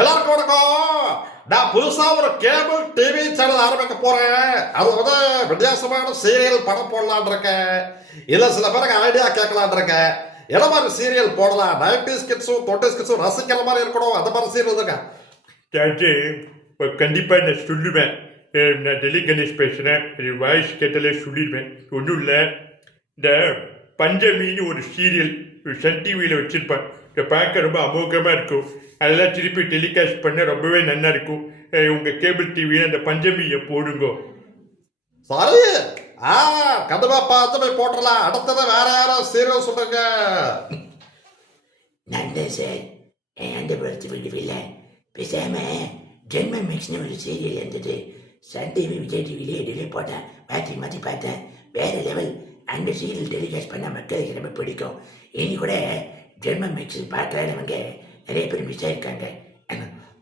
எல்லாருக்கும் வணக்கம். நான் புதுசா ஒரு கேபிள் டிவி சேனல் ஆரம்பிக்க போறேன். அது வந்து வித்தியாசமான சீரியல் படம் போடலான் இருக்கேன். இல்ல சில பேருக்கு ஐடியா கேட்கலான் இருக்கேன். என்ன மாதிரி சீரியல் போடலாம்? 90s கிட்ஸும் 20s கிட்ஸும் ரசிக்கிற மாதிரி இருக்கணும். அந்த மாதிரி சீரியல் இருக்கேன். கண்டிப்பா நான் சொல்லுவேன். நான் டெல்லி கணேஷ் பேசுறேன். வாய்ஸ் கேட்டாலே சொல்லிடுவேன். ஒன்றும் இல்லை, இந்த பஞ்சமின்னு ஒரு சீரியல் சன் டிவியில் வச்சிருப்பேன். இதை பார்க்க ரொம்ப அமோகமாக இருக்கும். அதெல்லாம் திருப்பி டெலிகாஸ்ட் பண்ண ரொம்பவே நல்லா இருக்கும். உங்கள் கேபிள் டிவியில் அந்த பஞ்சமியை போடுங்க. சரி, கண்டிப்பா பார்த்து போய் போட்டுடலாம். அடுத்தது வேற யாரும் சீரியல் சொல்லுங்க. நான் சார் அந்த படத்து விடுவில்லை. பேசாம ஜென்ம மிக்ஸ்னு ஒரு சீரியல் இருந்தது. சன் டிவி விஜய் டிவிலே டிலே போட்டேன். மாற்றி மாற்றி பார்த்தேன். வேற லெவல். அந்த சீரியல் டெலிகாஸ்ட் பண்ண மக்களுக்கு ரொம்ப பிடிக்கும். இனி கூட ஜென்ம மிக்ஸ் பார்க்கறவங்க நிறைய பேர் மிஸ் ஆயிருக்காங்க.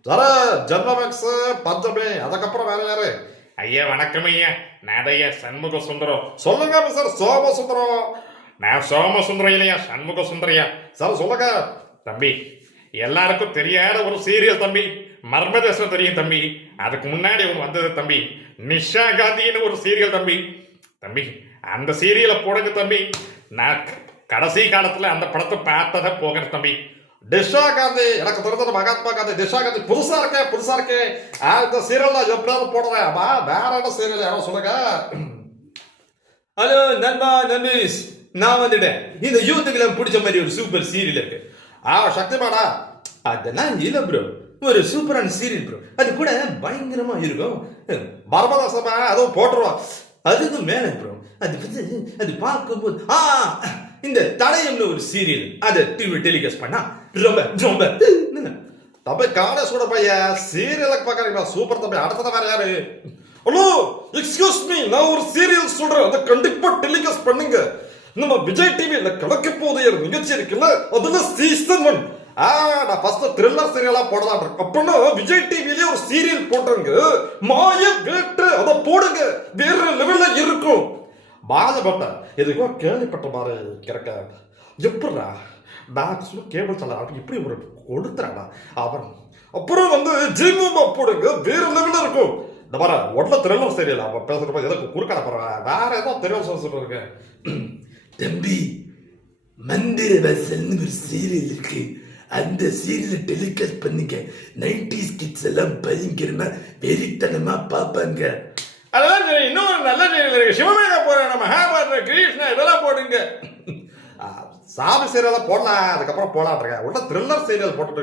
சரி, ஜென்மமேக்ஸ் பஞ்சமி, அதுக்கப்புறம் வேற யாரு? ஐயா வணக்கம் ஐயா. நான் ஐயா சண்முக சுந்தரம். சொல்லுங்க மிஸ்டர் சோமசுந்தரம். நான் சோமசுந்தரம் இல்லையா, சண்முக சுந்தரையா. சார் சொல்லுங்க. தம்பி, எல்லாருக்கும் தெரியாத ஒரு சீரியல் தம்பி, மர்மதேசம் தெரியும் தம்பி. அதுக்கு முன்னாடி ஒன்று வந்தது தம்பி, நிஷா காந்தின்னு ஒரு சீரியல் தம்பி. தம்பி அந்த சீரியலை போடுங்க தம்பி. நான் கடைசி காலத்தில் அந்த படத்தை பார்த்ததை போகிறேன் தம்பி. டிஷா காந்தி, எனக்கு தெரிஞ்சது மகாத்மா காந்தி. டிஷா காந்தி புதுசா இருக்கேன். இந்த சீரியல் எப்படியாவது போடுறேன். வேற என்ன சீரியல் யாரும் சொல்லுங்க. ஹலோ நண்பா நம்பீஸ், நான் வந்துட்டேன். இந்த யூத்துக்கெல்லாம் பிடிச்ச மாதிரி ஒரு சூப்பர் சீரியல் இருக்கு. சக்திமானா? அதெல்லாம் இல்ல ப்ரோ, ஒரு சூப்பரான சீரியல் ப்ரோ. அது கூட பயங்கரமா இருக்கும். மர்மதாசமா அதுவும் போட்டுருவோம். அதுக்கு மேல ப்ரோ, அது வந்து அது பார்க்கும்போது இந்த தடயம்னு ஒரு சீரியல் அதை டிவி டெலிகாஸ்ட் பண்ணா ரொம்ப ரொம்ப தம்பி காணேஸ்வர பையன் சீரியலுக்கு பாக்குறீங்களா? சூப்பர் தம்பி. அடுத்தது வேற யாரு? ஹலோ எக்ஸ்கியூஸ் மீ, நான் ஒரு சீரியல் சொல்றேன். அதை கண்டிப்பா டெலிகாஸ்ட் பண்ணுங்க. நம்ம விஜய் டிவியில கலக்க போதைய நிகழ்ச்சி இருக்குல்ல, அதுல சீசன் 1. நான் ஃபர்ஸ்ட் த்ரில்லர் சீரியலா போடலாம் இருக்கேன். அப்படின்னா விஜய் டிவிலேயே ஒரு சீரியல் போட்டுருங்க, மாய வேட்டு. அதை போடுங்க, வேற லெவல்ல இருக்கும். பாஜபட்ட எதுக்கோ கேள்விப்பட்ட மாதிரி கிடக்க. எப்படா நான் சொல்ல கேபிள் சேனல் இப்படி ஒரு கொடுத்துறாடா அவன். அப்புறம் வந்து ஜிம்மா போடுங்க, வேற லெவல்ல இருக்கும். இந்த மாதிரி உடல த்ரில்லர் சீரியல் அவன் பேசுறப்ப எதுக்கு குறுக்கான போறேன். வேற ஏதோ தெரியும் சொல்லிருக்கேன். தம்பி, மந்திர வாசல்னு ஒரு சீரியல் இருக்கு. அந்த சீரியலை டெலிகாஸ்ட் பண்ணுங்க. 90s கிட்ஸ் எல்லாம் பயங்கரமா வெறித்தனமா பார்ப்பாங்க. அதெல்லாம் சரி. இன்னும் நல்ல சீரியல் இருக்கு. சிவமேக போறேன், மகாபாரத, கிருஷ்ணா, இதெல்லாம் போடுங்க. சாமி சீரியலா போடலாம். அதுக்கப்புறம் போலான் இருக்கேன். உள்ள த்ரில்லர் சீரியல் போட்டுட்டு